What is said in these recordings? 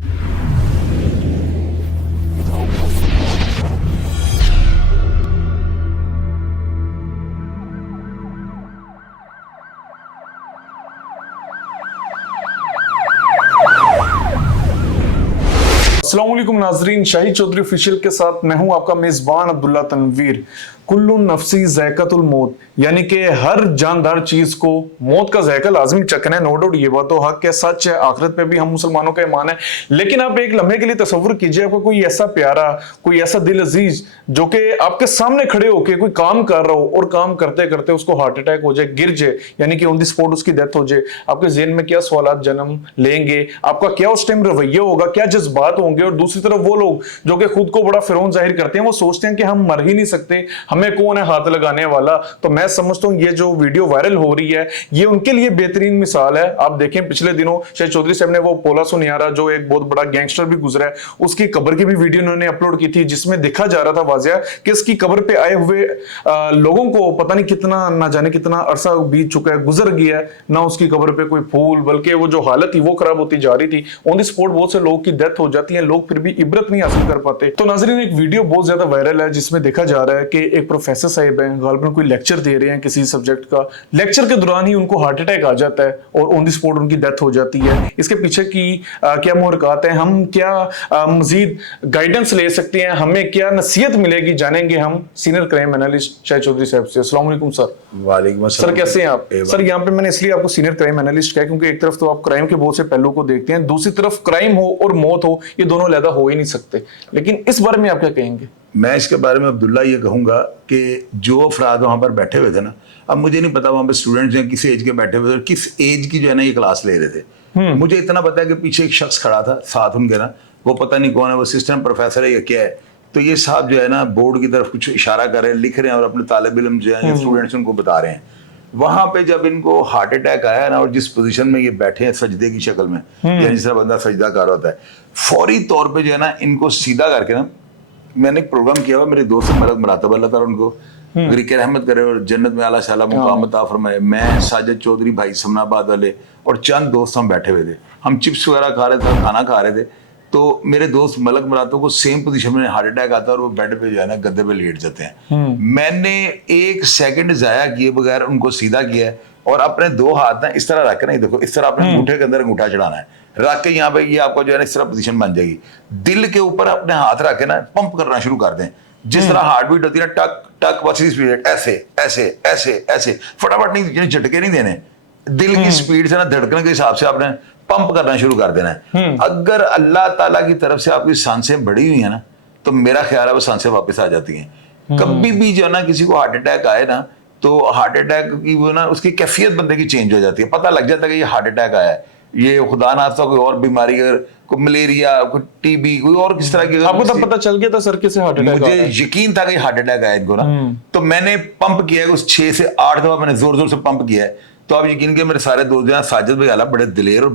अस्सलाम वालेकुम नाजरीन, शाहिद चौधरी ऑफिशियल के साथ मैं हूं आपका मेजबान अब्दुल्ला तनवीर। कुल्लु नफ्सी ज़ायक़तुल मौत, यानी कि हर जानदार चीज को मौत का जायका लाजमी चखना है। नो डाउट ये बात तो हक है, सच है, आखिरत पे भी हम मुसलमानों का ईमान है। लेकिन आप एक लम्हे के लिए तसव्वुर कीजिए, आपको कोई ऐसा प्यारा, कोई ऐसा दिल अजीज जो कि आपके सामने खड़े होकर कोई काम कर रहा हो और काम करते करते उसको हार्ट अटैक हो जाए, गिर जाए, यानी कि ऑन द स्पॉट उसकी डेथ हो जाए। आपके ज़हन में क्या सवालात जन्म लेंगे, आपका क्या उस टाइम रवैया होगा, क्या जज्बात होंगे। और दूसरी तरफ वो लोग जो कि खुद को बड़ा फिरौन जाहिर करते हैं, वो सोचते हैं कि हम मर ही नहीं सकते, हमें कौन है हाथ लगाने वाला। तो मैं समझता हूं ये जो वीडियो वायरल हो रही है ये उनके लिए बेहतरीन मिसाल है। आप देखें पिछले दिनों शाहिद चौधरी साहब ने वो पोला सुनियारा जो एक बहुत बड़ा गैंगस्टर भी गुजरा है, उसकी कब्र की भी वीडियो उन्होंने अपलोड की थी, जिसमें दिखा जा रहा था वाज़िया कि इसकी कब्र पे आए हुए लोगों को पता नहीं कितना, ना जाने कितना अरसा बीत चुका है, गुजर गया है, ना उसकी कब्र पे कोई फूल, बल्कि वो जो हालत थी वो खराब होती जा रही थी। ऑन द स्पॉट बहुत से लोगों की डेथ हो जाती है, लोग फिर भी इबरत नहीं हासिल कर पाते। तो नाज़रीन एक वीडियो बहुत ज्यादा वायरल है जिसमें देखा जा रहा है कि एक प्रोफेसर साहब हैं, गालिबन कोई लेक्चर दे रहे हैं किसी सब्जेक्ट का, लेक्चर के दौरान ही उनको हार्ट अटैक आ जाता है और ऑन द स्पॉट उनकी डेथ हो जाती है। इसके पीछे की क्या मुहरकात है, हम क्या मजीद गाइडेंस ले सकते हैं, हमें क्या नसीहत मिलेगी, जानेंगे हम senior crime analyst Shahid Chaudhry साहब से। अस्सलाम वालेकुम सर। वालेकुम अस्सलाम। सर कैसे हैं आप? सर यहाँ पे मैंने इसलिए आपको सीनियर क्राइम एनालिस्ट कहा क्योंकि एक तरफ तो आप क्राइम के बहुत से पहलू को देखते हैं, दूसरी तरफ क्राइम हो और मौत हो ये दोनों अलग हो ही नहीं सकते। लेकिन इस बारे में आप क्या कहेंगे? मैं इसके बारे में अब्दुल्ला ये कहूँगा कि जो अफराद वहाँ पर बैठे हुए थे ना, अब मुझे नहीं पता वहाँ पर स्टूडेंट्स हैं किस एज के बैठे हुए थे और किस एज की जो है ना ये क्लास ले रहे थे। मुझे इतना पता है कि पीछे एक शख्स खड़ा था साथ उनके ना, वो पता नहीं कौन है, वो असिस्टेंट प्रोफेसर है या क्या है। तो ये साहब जो है ना बोर्ड की तरफ कुछ इशारा कर रहे हैं, लिख रहे हैं और अपने तालिब इल्म जो है स्टूडेंट्स उनको बता रहे हैं। वहां पे जब इनको हार्ट अटैक आया ना और जिस पोजीशन में ये बैठे हैं सजदे की शक्ल में, यानी जिस तरह बंदा सजदा कर रहा होता है, फौरी तौर पे जो है ना इनको सीधा करके ना, मैंने एक प्रोग्राम किया हुआ मेरे दोस्त मलक मरातब अल्लाह ताला उनको गिरके रहमत करे और जन्नत में आला शाला मुकाम अता फरमाए। मैं साजिद चौधरी भाई समनाबाद वाले और चंद दोस्त हम बैठे हुए थे, हम चिप्स वगैरह खा रहे थे, खाना खा रहे थे। तो मेरे दोस्त मलक मरातब को सेम पोजीशन में हार्ट अटैक आता है और वो बेड पे जो है ना गद्दे पे लेट जाते हैं। मैंने एक सेकंड जाया किए बगैर उनको सीधा किया है और अपने दो हाथ ना इस तरह रख के, नहीं देखो इस तरह अपने अंगूठे के अंदर अंगूठा चढ़ाना है, रख के यहाँ पे ये आपको जो है ना इस तरह पोजीशन बन जाएगी। दिल के ऊपर अपने हाथ रख के ना पंप करना शुरू कर दें, जिस तरह हार्ट बीट होती है ना, टक टक बस स्पीड, ऐसे ऐसे ऐसे ऐसे, फटाफट नहीं, झटके नहीं देने, दिल की स्पीड से ना धड़कन के हिसाब से आपने पंप करना शुरू कर देना है। अगर अल्लाह ताला की तरफ से आपकी सांसें बढ़ी हुई है ना, तो मेरा ख्याल है वो सांसें वापस आ जाती हैं। कभी भी जो है ना किसी को हार्ट अटैक आए ना, तो हार्ट अटैक की वो ना उसकी कैफियत बंदे की चेंज हो जाती है, पता लग जाता है कि ये हार्ट अटैक आया है, ये खुदा ना खास्ता कोई और बीमारी, अगर कोई मलेरिया, कोई टीबी, कोई और किस तरह की, आपको तब पता चल गया था सर कैसे हार्ट अटैक? मुझे यकीन था कि हार्ट अटैक आया इनको ना, तो मैंने पंप किया है, उस 6 से 8 दफा मैंने जोर जोर से पंप किया है। तो आप यकीन के मेरे सारे दोस्त जो हैं, साजिद भाई आला बड़े दिलेर और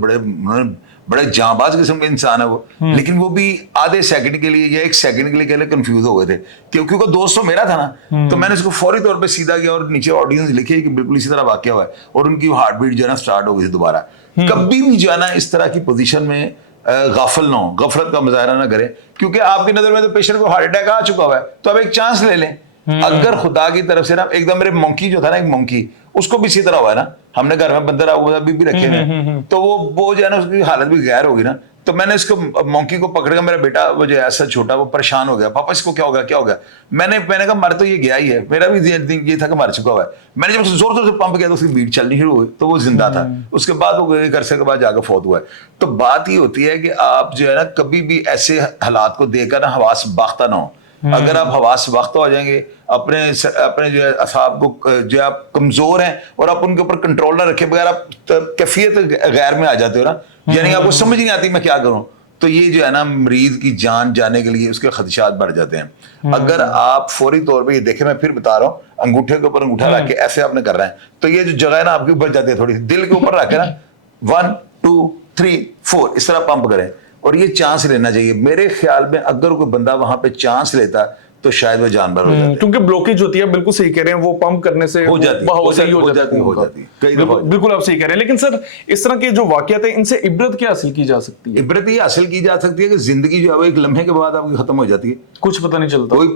बड़े जांबाज किस्म के इंसान है वो, लेकिन वो भी आधे सेकंड के लिए या 1 सेकंड के लिए कंफ्यूज हो गए थे, क्योंकि वो दोस्त तो मेरा था ना। तो मैंने उसको फौरी तौर पे सीधा किया और नीचे ऑडियंस लिखी कि बिल्कुल इसी तरह वाकया हुआ है और उनकी हार्ट बीट जो है ना स्टार्ट हो गई दोबारा। कभी भी जो है ना इस तरह की पोजीशन में गाफिल ना हो, गफलत का मुजाहरा ना करें, क्योंकि आपकी नजर में तो पेशेंट को हार्ट अटैक आ चुका हुआ है, तो आप एक चांस ले लें। अगर खुदा की तरफ से ना एकदम, मेरे मंकी जो था ना, एक मंकी, उसको भी इसी तरह हुआ है ना, हमने घर में बंदर अभी भी रखे हैं, तो वो जो है ना उसकी हालत भी गैर होगी ना। तो मैंने इसको मंकी को पकड़ कर, मेरा बेटा वो जो ऐसा छोटा वो परेशान हो गया, पापा इसको क्या हो गया क्या हो गया। मैंने कहा मर तो ये गया ही है, मेरा भी ये था कि मर चुका हुआ है। मैंने जब जोर जोर से पंप किया तो उसकी बीट चलनी शुरू हुई, तो वो जिंदा था। उसके बाद वो एक अरसे के बाद जाकर फौत हुआ है। तो बात ये होती है कि आप जो है ना कभी भी ऐसे हालात को देखकर ना हवास बाख्ता ना हो। अगर आप हवास बाख्ता हो जाएंगे, अपने जो है असाब को जो आप कमजोर हैं और आप उनके ऊपर कंट्रोल ना रखे बगैर आप कैफियत गैर में आ जाते हो ना, यानी आपको समझ नहीं आती मैं क्या करूं, तो ये जो है ना मरीज की जान जाने के लिए उसके खदशात बढ़ जाते हैं। अगर आप फौरी तौर पे ये देखें, मैं फिर बता रहा हूँ, अंगूठे के ऊपर अंगूठा रख के ऐसे आपने कर रहा है, तो ये जो जगह है ना आपकी ऊपर जाती है, थोड़ी दिल के ऊपर रख के ना 1 2 3 4 इस तरह पंप करें और ये चांस लेना चाहिए। मेरे ख्याल में अगर कोई बंदा वहां पे चांस लेता तो शायद वो जानवर हो जाते हैं। क्योंकि ब्लॉकेज होती है, बिल्कुल सही कह रहे हैं, वो पंप करने से हो जाती है, बहाव सही हो जाती है, कई दफा। बिल्कुल आप सही कह रहे हैं। लेकिन सर इस तरह के जो वाकयात है, इनसे इबरत क्या हासिल की जा सकती है? इबरत ये हासिल की जा सकती है कि जिंदगी जो है वो एक लम्हे के बाद आपकी खत्म हो जाती है, कुछ पता नहीं चलता। कोई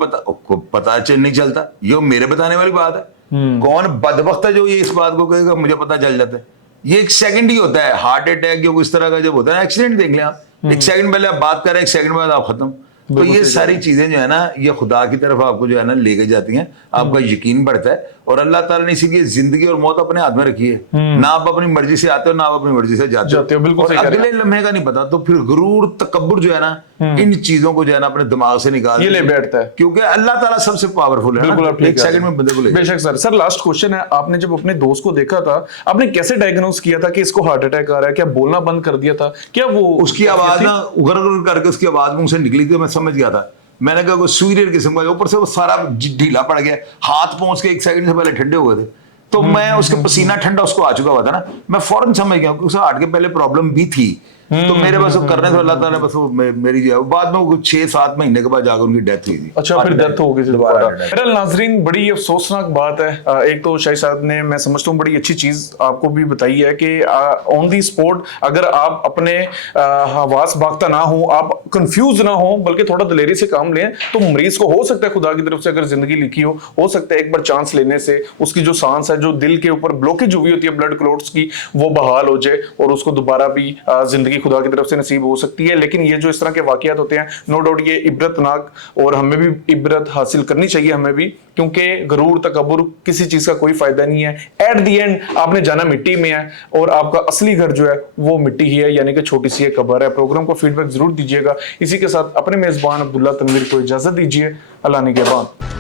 पता नहीं चलता। ये मेरे बताने वाली बात है। कौन बदबख्त है जो ये इस बात को कहेगा मुझे पता चल जाता है? ये एक सेकंड ही होता है। हार्ट अटैक जो इस तरह का जब होता है, एक्सीडेंट देख लें आप, एक सेकंड पहले आप बात कर रहे हैं, एक सेकंड बाद आप खत्म। तो ये सारी चीजें जो है ना, ये खुदा की तरफ आपको जो है ना लेके जाती हैं, आपका यकीन बढ़ता है। और अल्लाह ताला ने इसीलिए जिंदगी और मौत अपने हाथ में रखी है। ना आप अपनी मर्जी से आते हो, ना आप अपनी मर्जी से जाते हो। बिल्कुल और अगले लम्हे का नहीं पता, तो फिर गुरूर तकब्बुर जो है ना, इन चीजों को जो है ना अपने दिमाग से निकाल ये ले बैठता है, क्योंकि अल्लाह ताला सबसे पावरफुल है। बिल्कुल आप एक सेकंड में बंदे को ले। बेशक सर। सर लास्ट क्वेश्चन है, आपने जब अपने दोस्त को देखा था, आपने कैसे डायग्नोस किया था कि इसको हार्ट अटैक आ रहा है? क्या बोलना बंद कर दिया था? क्या वो उसकी आवाज ना उगर उगर करके उसकी आवाज मुंह से निकली थी, मैं समझ गया था। मैंने कहा कोई सूर्य किस्म का, ऊपर से वो सारा ढीला पड़ गया, हाथ पहुंच के एक सेकंड से पहले ठंडे हो गए थे। तो मैं उसके पसीना ठंडा उसको आ चुका हुआ था ना, मैं फौरन समझ गया क्योंकि उसको हार्ट के पहले प्रॉब्लम भी थी। तो मेरे बस वो करने से अल्लाह ताला बस वो मेरी जो है बाद में 6-7 महीने के बाद जाकर उनकी डेथ हुई थी। अच्छा, फिर डेथ हो गई थी दोबारा। बहरहाल नाजरीन, बड़ी अफसोसनाक बात है। एक तो शाही साहब ने, मैं समझता हूँ, बड़ी अच्छी चीज आपको भी बताई है कि ऑन दी स्पॉट अगर आप अपने हवास बाख्ता ना हो, आप कंफ्यूज ना हो, बल्कि थोड़ा दिलेरी से काम लें, तो मरीज को हो सकता है खुदा की तरफ से अगर जिंदगी लिखी हो सकता है एक बार चांस लेने से उसकी जो सांस है, जो दिल के ऊपर ब्लॉकेज हुई होती है ब्लड क्लॉट्स की, वो बहाल हो जाए और उसको दोबारा भी जिंदगी खुदा की तरफ से नसीब हो सकती है। लेकिन ये जो इस तरह के वाकयात होते हैं, नो डाउट ये इबरतनाक, और हमें भी इबरत हासिल करनी चाहिए हमें भी, क्योंकि गरूर तकब्बुर किसी चीज का कोई फायदा नहीं है। एट द एंड आपने जाना मिट्टी में है, और आपका असली घर जो है वो मिट्टी ही है, यानी कि छोटी सी एक कब्र है। प्रोग्राम को फीडबैक जरूर दीजिएगा। इसी के साथ अपने मेजबान अब्दुल्ला तनवीर को इजाजत दीजिए। अल्लाह ने के बाद।